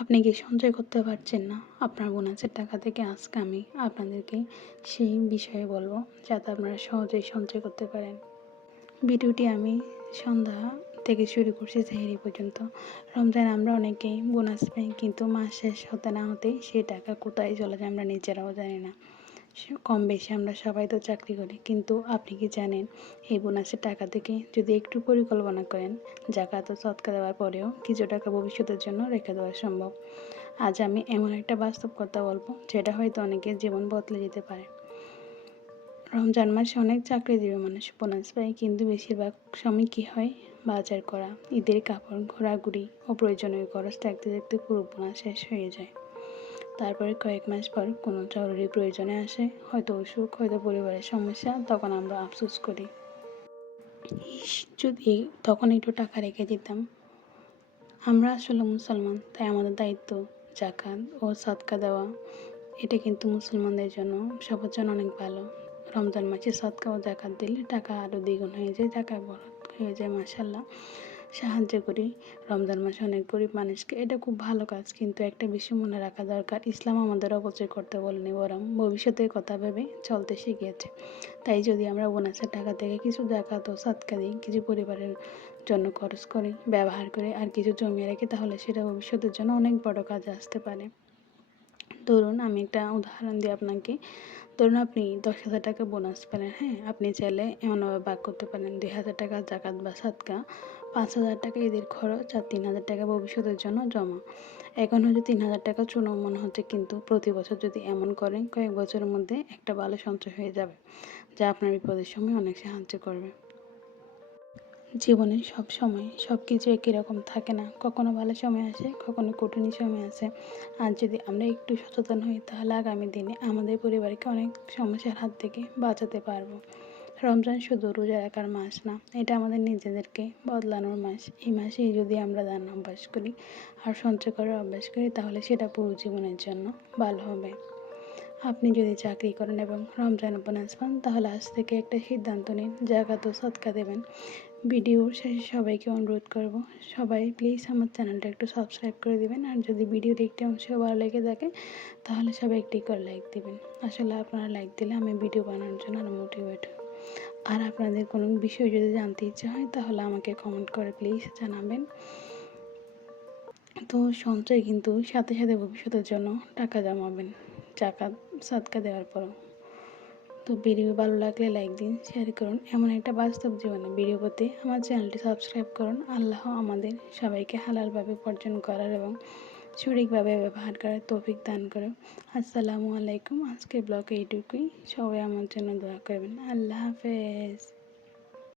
আপনি কি সঞ্চয় করতে পারছেন না আপনার বোনাসের টাকা থেকে? আজকে আমি আপনাদেরকে সেই বিষয়ে বলবো, যাতে আপনারা সহজেই সঞ্চয় করতে পারেন। ভিডিওটি আমি সন্ধ্যা থেকে শুরু করছি সেহরি পর্যন্ত। রমজান আমরা অনেকেই বোনাস পাই, কিন্তু মাস শেষ হতে না হতেই সেই টাকা কোথায় চলে যায় আমরা নিজেরাও জানি না। কম বেশি আমরা সবাই তো চাকরি করি, কিন্তু আপনি কি জানেন এই বোনাসের টাকা থেকে যদি একটু পরিকল্পনা করেন, জাকাত ও সদকা দেওয়ার পরেও কিছু টাকা ভবিষ্যতের জন্য রেখে দেওয়া সম্ভব। আজ আমি এমন একটা বাস্তব কথা বলবো, যেটা হয়তো অনেকের জীবন বদলে যেতে পারে। রমজান মাসে অনেক চাকরিজীবী মানুষ বোনাস পায়, কিন্তু বেশিরভাগ সময় কী হয়, বাজার করা, ঈদের কাপড়, ঘোরাঘুরি ও প্রয়োজনীয় খরচ থাকতে থাকতে পুরো বোনাস শেষ হয়ে যায়। তারপরে কয়েক মাস পর কোনো জরুরি প্রয়োজনে আসে, হয়তো অসুখ, হয়তো পরিবারের সমস্যা, তখন আমরা আফসোস করি, ইস যদি তখন একটু টাকা রেখে দিতাম। আমরা আসলে মুসলমান, তাই আমাদের দায়িত্ব জাকাত ও সদকা দেওয়া। এটা কিন্তু মুসলমানদের জন্য সবার জন্য অনেক ভালো। রমজান মাসে সদকা ও জাকাত দিলে টাকা আরও দ্বিগুণ হয়ে যায়, টাকায় বরকত হয়ে যায়। মাশাল্লাহ, সাহায্য করি রমজান মাসে অনেক গরিব মানুষকে। এটা খুব ভালো কাজ, কিন্তু একটা বিষয় মনে রাখা দরকার, ইসলাম আমাদের অপচয় করতে বলেনি, বরং ভবিষ্যতের কথা ভেবে চলতে শিখিয়েছে। তাই যদি আমরা বোনাসের টাকা থেকে কিছু জাকাত ও সদকা দিই, কিছু পরিবারের জন্য খরচ করি, ব্যবহার করি, আর কিছু জমিয়ে রাখি, তাহলে সেটা ভবিষ্যতের জন্য অনেক বড় কাজে আসতে পারে। ধরুন আমি একটা উদাহরণ দিই আপনাকে। ধরুন আপনি 10,000 টাকা বোনাস পেলেন, হ্যাঁ? আপনি চাইলে এমনভাবে ভাগ করতে পারেন, 2,000 টাকা জাকাত বা সদকা, 5,000 টাকা ঈদের খরচ, আর 3,000 টাকা ভবিষ্যতের জন্য জমা। এখন হয়তো 3,000 টাকা ছোট মনে হচ্ছে, কিন্তু প্রতি বছর যদি এমন করেন, কয়েক বছরের মধ্যে একটা ভালো সঞ্চয় হয়ে যাবে, যা আপনার বিপদের সময় অনেক সাহায্য করবে। জীবনে সব সময় সব কিছু একই রকম থাকে না, কখনো ভালো সময় আসে, কখনো কঠিন সময় আসে। আর যদি আমরা একটু সচেতন হই, তাহলে আগামী দিনে আমাদের পরিবারকে অনেক সমস্যার হাত থেকে বাঁচাতে পারবো। রমজান শুধু রোজা রাখার মাস না, এটা আমাদের নিজেদেরকে বদলানোর মাস। এই মাসেই যদি আমরা দান অভ্যাস করি আর সঞ্চয় করার অভ্যাস করি, তাহলে সেটা পুরো জীবনের জন্য ভালো হবে। আপনি যদি চাকরি করেন এবং রমজানে বোনাস পান, তাহলে আজ থেকে একটা সিদ্ধান্ত নিন, জাকাত ও সদকা দেবেন। ভিডিওর শেষে সবাইকে অনুরোধ করব, সবাই প্লিজ আমার চ্যানেলটা একটু সাবস্ক্রাইব করে দিবেন। আর যদি ভিডিওর একটি অংশ ভালো লেগে থাকে, তাহলে সবাই একটি করে লাইক দিবেন। আসলে আপনারা লাইক দিলে আমি ভিডিও বানানোর জন্য আরও মোটিভেট হই। আর আপনাদের কোনো বিষয় যদি জানতে ইচ্ছা হয়, তাহলে আমাকে কমেন্ট করে প্লিজ জানাবেন। তো সঞ্চয় কিন্তু সাথে সাথে ভবিষ্যতের জন্য টাকা জমাবেন, জাকাত সদকা দেওয়ার পরও। তো ভিডিও ভালো লাগলে লাইক দিন, শেয়ার করুন। এমন একটা বাস্তব জীবনে ভিডিও পেতে আমার চ্যানেলটি সাবস্ক্রাইব করুন। আল্লাহ আমাদের সবাইকে হালালভাবে উপার্জন করার এবং সঠিকভাবে ব্যবহার করার তৌফিক দান করুন। আসসালামু আলাইকুম। আজকের ব্লগে এইটুকুই। সবাই আমার জন্য দোয়া করবেন। আল্লাহ হাফেজ।